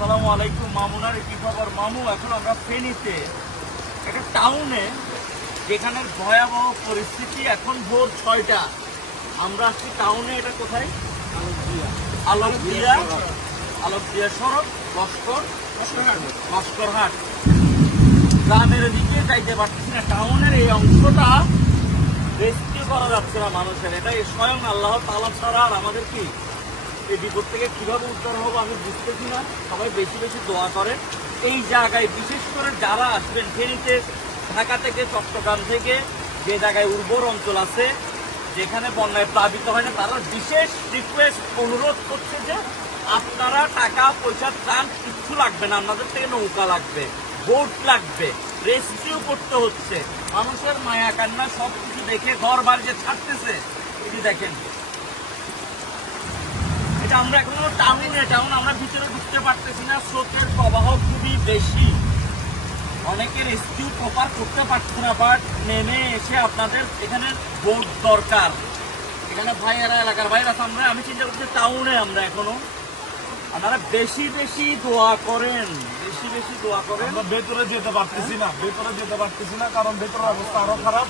আসসালামু আলাইকুম মামুনার কি খবর মামু। এখন আমরা ফেনীতে একটা টাউনে যেখানে ভয়াবহ পরিস্থিতি এখন ভোর ছয়টা। আমরা আসছি টাউনে এটা কোথায়? আলোকদিয়া আলোকদিয়া সড়ক লস্কর। লস্করহাট। গ্রামের দিকে যাইতে পারছি না। টাউনের এই অংশটা রেস্কিউ করা যাচ্ছে না মানুষের। এটা স্বয়ং আল্লাহ তালা ছাড়া আর আমাদের কি? এই বিপদ থেকে কীভাবে উদ্ধার হব আমি বুঝতেছি না। সবাই বেশি বেশি দোয়া করে এই জায়গায় বিশেষ করে যারা আসবেন, ফেনীতে, ঢাকা থেকে চট্টগ্রাম থেকে যে জায়গায় উর্বর অঞ্চল আছে, যেখানে বন্যায় প্লাবিত হয় না, তারা বিশেষ রিকোয়েস্ট অনুরোধ করছে যে আপনারা টাকা, পয়সা, ত্রাণ কিচ্ছু লাগবে না। আপনাদের থেকে নৌকা লাগবে বোট লাগবে রেস্কিউ করতে হচ্ছে। মানুষের মায়া কান্না সব কিছু দেখে ঘর বাড়ি যে ছাড়তেছে, এটি দেখেন। আমরা এখনও টাউনে টাউন আমরা ভিতরে ঢুকতে পারতেছি না, স্রোতের প্রবাহ খুবই বেশি। অনেকে রেস্কিউ প্রপার করতে পারছে না বাট নেমে এসে আপনাদের এখানে বোট দরকার। এখানে ভাইয়েরা, এলাকার ভাইয়েরা আমরা, আমি চিন্তা করছি টাউনে আমরা এখনও। আপনারা বেশি বেশি দোয়া করেন, বেশি বেশি দোয়া করেন। আমরা ভেতরে যেতে পারতেছি না, ভেতরে যেতে পারতেছি না, কারণ ভেতরের অবস্থা আরও খারাপ।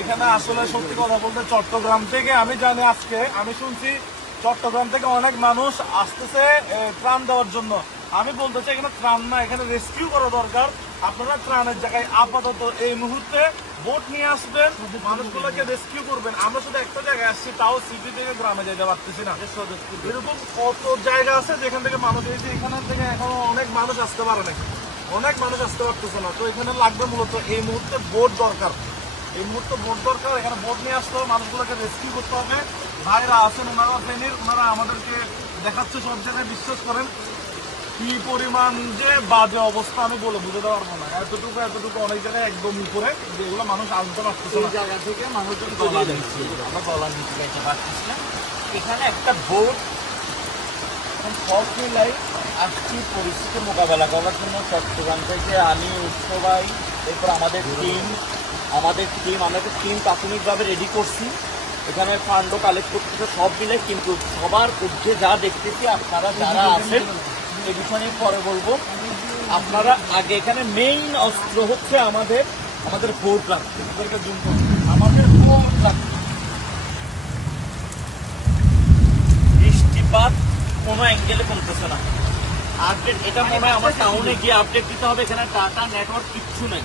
এখানে আসলে সত্যি কথা বলতে চট্টগ্রাম থেকে আমি জানি আজকে, আমি শুনছি চট্টগ্রাম থেকে অনেক মানুষ আসতেছে ত্রাণ দেওয়ার জন্য। আমি বলতে চাই, এখানে ত্রাণ না, এখানে রেস্কিউ করা দরকার। আপনারা ত্রাণের জায়গায় আপাতত এই মুহূর্তে বোট নিয়ে আসবেন, মানুষগুলোকে রেস্কিউ করবেন। আমরা শুধু একটা জায়গায় আসছি, তাও সিটি থেকে গ্রামে যেতে পারতেছি না। এরকম কত জায়গা আছে যেখান থেকে মানুষ, এই যে এখান থেকে এখনও অনেক মানুষ আসতে পারে না অনেক মানুষ আসতে পারতেছে না। তো এখানে লাগবে মূলত এই মুহূর্তে বোট দরকার। এই মুহূর্তে বোট দরকার এখানে বোট নিয়ে আসতে হবে মানুষগুলোকে রেস্কিউ করতে হবে। ভাইরা আছেন ওনারা ফেনীর ওনারা আমাদেরকে দেখাচ্ছে সব জায়গায় বিশ্বাস করেন। কি পরিমাণ যে বাজে অবস্থা আমি বলে বুঝতে পারব না। এতটুকু এতটুকু অনেক জায়গায় একদম উপরে যেগুলো মানুষ আসতে পারতেছে না। জায়গা থেকে মানুষজন গলা নিচ্ছে আমরা গলা এখানে একটা বোট এখন সব মিলাই আসছি পরিস্থিতি মোকাবেলা করার জন্য। চট্টগ্রাম থেকে আমি উৎসবাই এরপর আমাদের টিম আমাদের টিম আমরা একটা টিম প্রাথমিকভাবে রেডি করছি। এখানে ফান্ড কালেক্ট করতেছে, সব মিলে কিন্তু সবার ঊর্ধ্বে যা দেখতেছি, আপনারা যারা আছেন এই বিষয় পরে বলব। আপনারা আগে এখানে মেইন অস্ত্র হচ্ছে আমাদের আমাদের ভোট লাগবে আমাদের ভোট লাগবে বৃষ্টিপাত কোনো অ্যাঙ্গেলে কমতেছে না। আপডেট এটা মনে হয় আমার টাউনে গিয়ে আপডেট দিতে হবে, এখানে ডাটা নেটওয়ার্ক কিচ্ছু নেই।